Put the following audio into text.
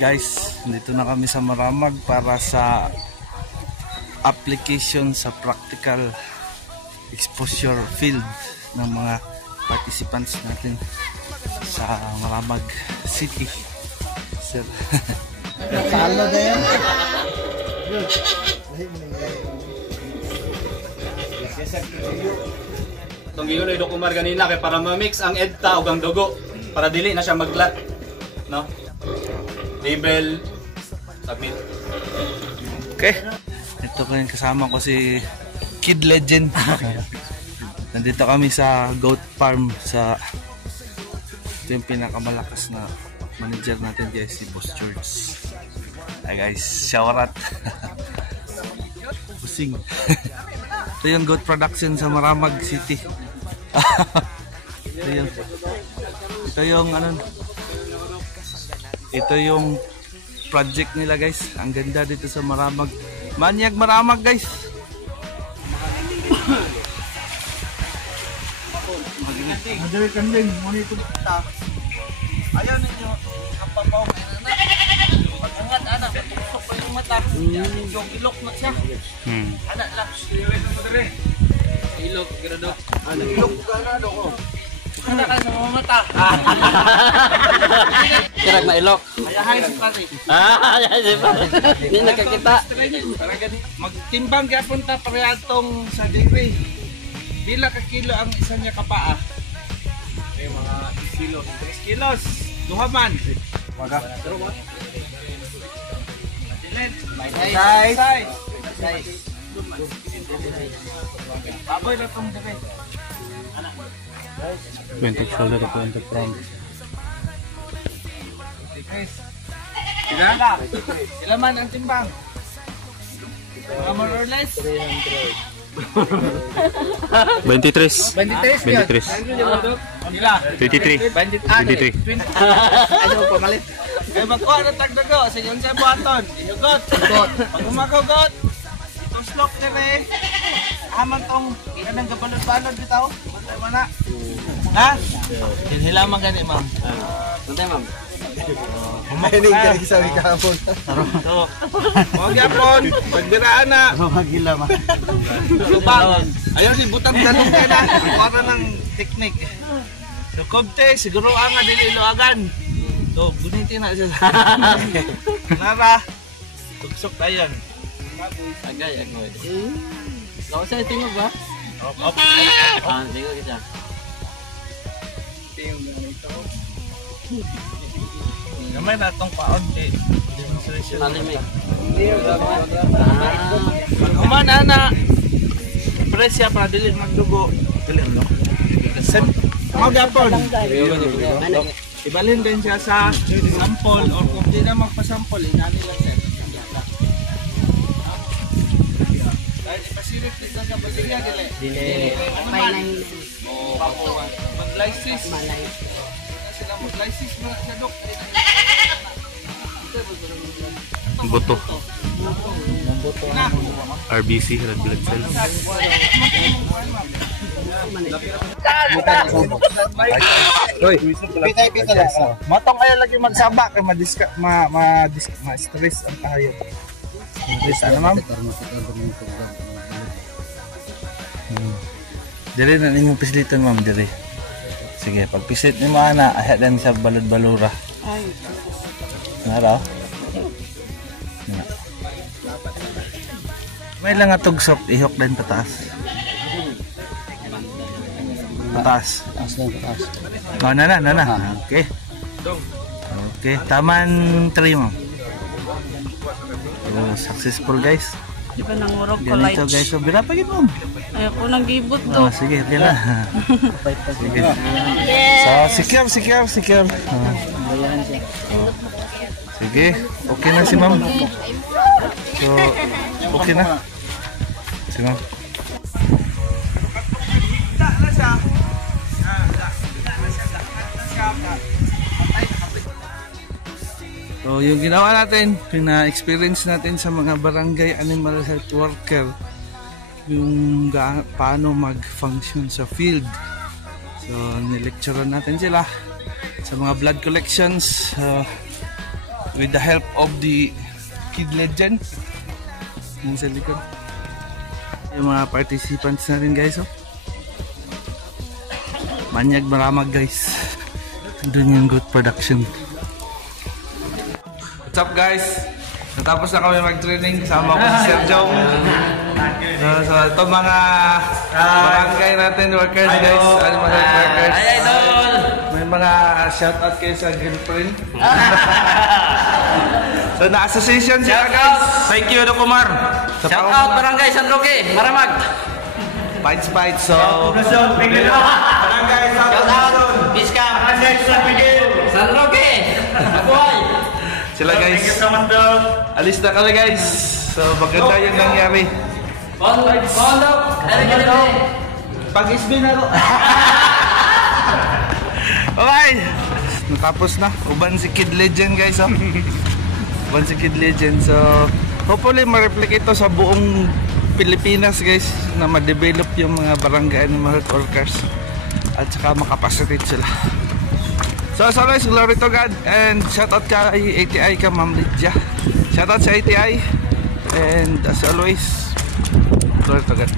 guys, dito na kami sa Maramag para sa application sa practical exposure field ng mga participants natin sa Maramag City. Sir. Salo na yan. Itong giyon ay dokumar ganina kay para ma-mix ang EDTA ug ang dugo para dili na siya maglat, no? Label, submit. Okay. Ito ko yung kasama ko si Kid Legend. Nandito kami sa goat farm sa ito yung pinakamalakas na manager natin guys, si Boss George. Hi guys, showerat. Pusing. Ito yung goat production sa Maramag City. Ito yung project nila guys. Ang ganda dito sa Maramag. Manyag Maramag guys. Madali kanding, monitor kita. Ayaw ninyo, ang papaw na pag-angat, anak, matusok pa yung mata. Yung ilok na siya. Anak lang. Ilok, grado. Ilok, grado ko. Anak ka sa mga mata. Kirag na ilok. Ayahay si pare. Ayahay si pare. Hindi nakakita. Magtimbang gapon ta parehantong sa degree. Pila ka kilo ang isa niya kapaa? Mga 3 kilos. 3 kilos. Duhaman. Waga. Size. Baboy na itong dere. Bentek shoulder at bentek front. Sila man ang timbang. More or less. 23. 23. Sila. 23. 23. Ano po malit? Kaya magkuha na tagdago sa inyong sa buhaton. Inugot. Pag umakugot, itong slok nila eh. Haman tong kanang gabalod-balod bitaw. Bantay mo na. Ha? Hilaman gani ma'am. Bantay ma'am. Kumakinig ka sa ikapon. Huwag yapon. Magdiraan na. Magila ma. Lubang. Ayaw libutan tanong kayo na. Ang para ng teknik. So kubte, siguro ang dili luagan. So, gunitin na sila. Nara. Tugsok tayo. Agay. Lawa sa tingog ba? Op. Tingog kita. Gamay na itong paunti. Demonstration. Malimig. Kumana na. Presya para dili magdugo. Dili no. Magapon. Ibalhin din siya sa sample or kung di na magpa-sample, inani lang siya. Dahil ipasirit dito sa basilya, dili. May nahin. Mag-lysis. Sila mag-lysis na sa dok. Buto. RBC, red blood cells. Hoy, Pita lang. Matong kayo lagi magsaba kay ma-stress ang tayo. Stress ano ma'am? Dili na ninyong pislitan ma'am, dili. Sige, pag pisit ni mo ana, ahead sa balod-balura. Ay. Naraw? May lang nga tugsok, ihok din pataas. Pataas. Oh, na. Okay. Okay, taman 3 mo. So, successful guys. Di ba nangurog ko Ganito light? guys, so bira pa mo. Ayoko nang gibot to. Oh, sige, okay na. Sige. So, secure. Oh. Sige, okay na si ma'am. So, okay na. Si ma'am. So, yung ginawa natin, pina-experience natin sa mga barangay animal health worker, yung paano mag-function sa field. So, nilecturean natin sila sa mga blood collections, with the help of the Kid Legend. Yung sa likod. Yung mga participants na rin guys. Oh. Manyag maramag guys. Doon yung goat production. What's up guys? Natapos na kami mag-training. Kasama ko si Sir Jong. So ito mga barangay natin workers guys. Animal health workers. Ay, idol! May mga shoutout kayo sa girlfriend. So na-association sila guys. Thank you, Dokumar. Shout out Barangay San Roque, Maramag. Bites. So Barangay Shout out Biskam, San Roque. Mabuhay. sila guys. Alis na kami guys. So maganda yung nangyari. Pondok. Pag-isbin ako. Okay. Natapos na. Uban si Kid Legend guys. Oh. Uban si Kid Legend. So hopefully ma-replicate ito sa buong Pilipinas guys. Na ma-develop yung mga barangay animal health workers. At saka makapacitate sila. So as always, glory to God. And shoutout kay ATI ka Ma'am Lydia. Shoutout sa ATI. And as always, glory to God.